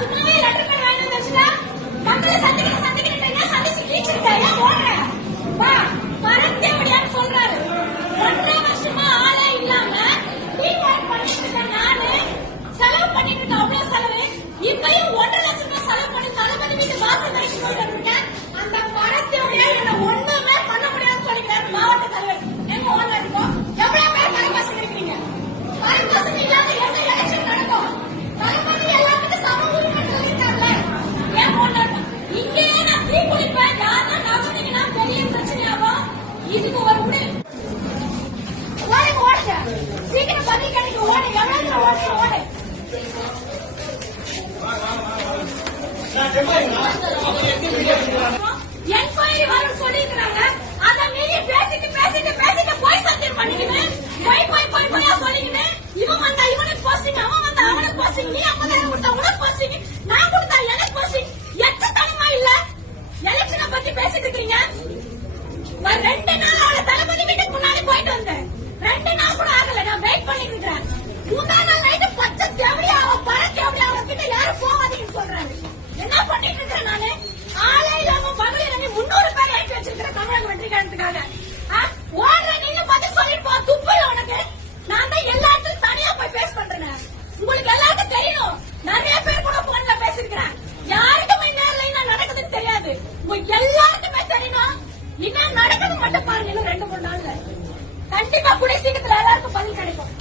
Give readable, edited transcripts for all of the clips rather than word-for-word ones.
சும்மாவே லெட்டர் பேர் வாங்கி வச்சுட்டா மக்களை சந்திக்கிறீங்க சந்திச்சு கீச்சிருக்கா ஏன் ஓடுற வா மறந்தே முடியான்னு சொல்றாரு. 1.5 வருஷமா ஆளே இல்லாம டீம் பண்ணிட்டு இருக்க நானு செலவு பண்ணிட்டு இருக்க அவ்வளவு செலவு இப்பயும் 1.5 லட்சம் ரூபாய் செலவு பண்ணி தளபதி வீட்டு வாசல் வரைக்கும் போயிட்டு இருக்கேன். அந்த மரத்தோடைய என்ன ஒண்ணுமே பண்ண முடியாதுன்னு சொல்லிக்கிறாரு மாவட்ட தலைவர். எங்க ஓடுறதுக்கோ எவ்வளவு பேர் பரவாசம் இருக்கிறீங்க பரவாசம் இல்லாம எந்த எலெக்ஷன் நடக்கும் தளபதி எல்லாத்துக்கும் சம உரிமை சொல்லிட்டாங்க. ஏன் ஓடுறோம் இங்கே நான் தீ குளிப்பேன் யாருன்னா நம்பினீங்கன்னா பெரிய பிரச்சனையாகும். இதுக்கு ஒரு முடிவு ஓடுங்க சீக்கிரம் பதில் கிடைக்கும். ஓடு எவ்வளவு ஓடு என்கொயரி வரும் சொல்லிருக்காங்க. அத மீறி பேசிட்டு போய் சத்தியம் பண்ணிக்கிட்டு போய் சொல்லிக்கிட்டு இவன் வந்தா இவனுக்கு போஸ்டிங் அவன் வந்தா அவனுக்கு போஸ்டிங் நீ 50,000 கொடுத்தா உனக்கு போஸ்டிங் நான் கொடுத்தா எனக்கு போஸ்டிங் எச்சத்தனமா இல்ல. எலெக்ஷனை பத்தி பேசிட்டு இருக்கீங்க. 2 நாள் அவளை தளபதி வீட்டுக்கு முன்னாடி போயிட்டு வந்தேன். 2 நாள் கூட ஆகல. நான் வெயிட் பண்ணிட்டு இருக்கேன். 3ஆம் நாள் நைட்டு பச்சை தேவடியா அவன் பழக்க எப்படி அவன் கிட்ட யாரும் போகாதீங்கன்னு சொல்றாரு. என்ன பண்ணிட்டு இருக்கேன் நானு ஆளே இல்லாம பகலில் 300 பேர் ஆயிட்டு வச்சிருக்கிறேன் தமிழக வெற்றி கழகத்துக்காக. ஓடுற நீங்க பதில் சொல்லிட்டு போ துப்பல உனக்கு. நான் தான் எல்லா இடத்துலயும் தனியா போய் பேஸ் பண்றேன். உங்களுக்கு எல்லாருக்கும் தெரியணும். நிறைய பேர் கூட போன்ல பேசிருக்கிறேன். யாருக்குமே நேர்ல என்ன நடக்குதுன்னு தெரியாது. உங்களுக்கு எல்லாருக்குமே தெரியணும். என்ன நடக்குது மட்டும் பாருங்க. இன்னும் 2-3 நாள்ல கண்டிப்பா கூடிய சீக்கிரத்துல எல்லாருக்கும் பதில் கிடைக்கும்.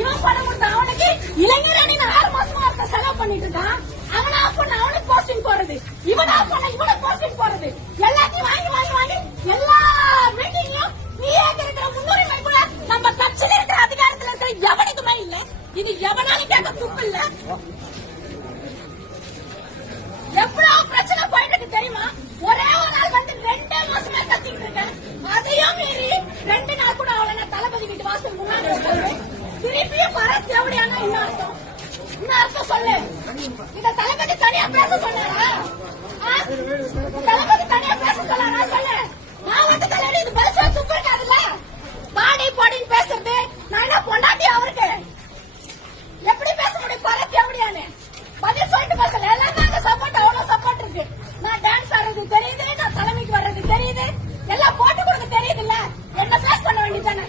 இவன் பணம் கொடுத்த அவனுக்கு இளைஞர் அணி 6 மாசமா இருக்க செலவு பண்ணிட்டு இருக்கான். அவனா பண்ண அவனுக்கு போஸ்டிங் போறது இவனா பண்ண இவனுக்கு போஸ்டிங் போறது எல்லாத்தையும் வாங்கி எல்லா மீட்டிங்லயும் நீயே இருக்கிற முன்னுரிமை கூட நம்ம கட்சியில இருக்கிற அதிகாரத்துல இருக்கிற எவனுக்குமே இல்ல. இது எவனாலும் கேட்க துப்பு இல்ல. எவ்வளவு பிரச்சனை போயிட்டு இருக்கு தெரியுமா? ஒரே ஒரு நாள் வந்து 2 மாசமா கத்திட்டு இருக்கேன். அதையும் மீறி 2 நாள் கூட அவளை தளபதி வீட்டு வாசல் முன்னாடி திருப்பியும் பரத் எப்படியானா என்ன அர்த்தம் சொல்லு. இந்த தளபதி தனியா பேச சொன்னாரா? தளபதி தனியா பேச சொன்னாரா சொல்லு. மாவட்ட தலைவர் இது பதில் துப்பு இருக்காதுல்ல. பாடின்னு பேசுறது நான் என்ன பொண்டாட்டி அவருக்கு எப்படி பேச முடியும்? பரத் எப்படியானு பதில் சொல்லிட்டு பேசல. எல்லாம் நாங்க சப்போர்ட் அவ்வளவு சப்போர்ட் இருக்கு. நான் டான்ஸ் ஆடுறது தெரியுது, நான் தலைமைக்கு வர்றது தெரியுது, எல்லாம் போட்டு கொடுக்க தெரியுது இல்ல. என்ன பேஸ் பண்ண வேண்டியதானே.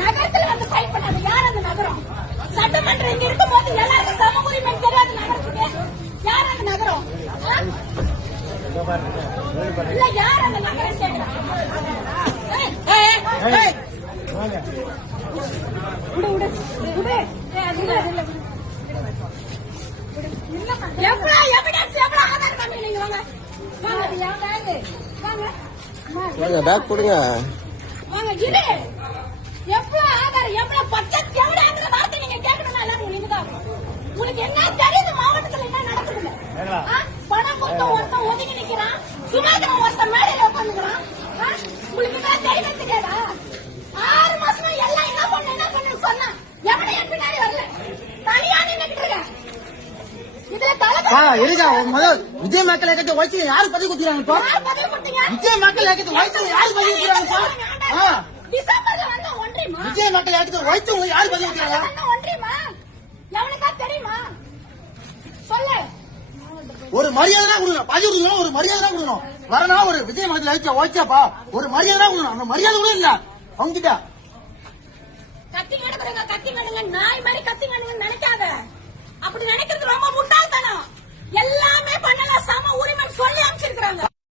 நகரத்துல வந்து சைன் பண்ணாது யார் அந்த நகரம்? சட்டமன்றம் இங்க இருக்கும் போது எல்லாருக்கும் சம உரிமை தெரியாது நகரத்துக்கு. யார் அந்த நகரம்? இல்ல யார் அந்த நகரம் கேட்கிறான்? எவ்வளவு எவிடன்ஸ் எவ்வளவு ஆதார் காமி நீங்க வாங்க பேக் கொடுங்க வாங்க இரு. எவ்வளவு ஆதாரம் எவ்வளவு பட்ஜெட் எவ்வளவு வார்த்தை நீங்க கேட்கணும். எல்லாரும் நீங்க தான் உங்களுக்கு என்ன தெரியுது மாவட்டத்துல என்ன நடக்குது. பணம் கொடுத்த ஒருத்தன் ஒதுங்கி நிக்கிறான். சுமேந்திரன் ஒருத்தன் மேடையில உட்காந்துக்கிறான். உங்களுக்கு தான் தைரியம் தெரியாதா? 6 மாசமா எல்லாம் என்ன பண்ணு சொன்னா எவனையும் பின்னாடி வரல. தனியா நின்னுட்டு இருக்கேன். விஜய் மக்கள் இயக்கத்தை வச்சு யாரு பதிவு கொடுத்துறாங்க? விஜய் மக்கள் இயக்கத்தை வச்சு யாரு பதிவு கொடுக்குறாங்க? டிசம்பர்ல வந்த ஒன்றியமா விஜய் மக்கள் இயக்கத்தை வச்சு யாரு பதிவு கொடுக்குறாங்க? ஒன்றியமா எவனுக்கா தெரியுமா சொல்லு. ஒரு மரியாதை தான் கொடுக்கணும். பதிவு கொடுக்கணும். ஒரு மரியாதை தான் கொடுக்கணும். வரனா ஒரு விஜய் மக்கள் இயக்கத்தை வச்சாப்பா ஒரு மரியாதை தான் கொடுக்கணும். அந்த மரியாதை கூட இல்ல அவங்க கிட்ட. கத்தி கடுங்க நாய் மாதிரி கத்தி கடுங்க நினைக்க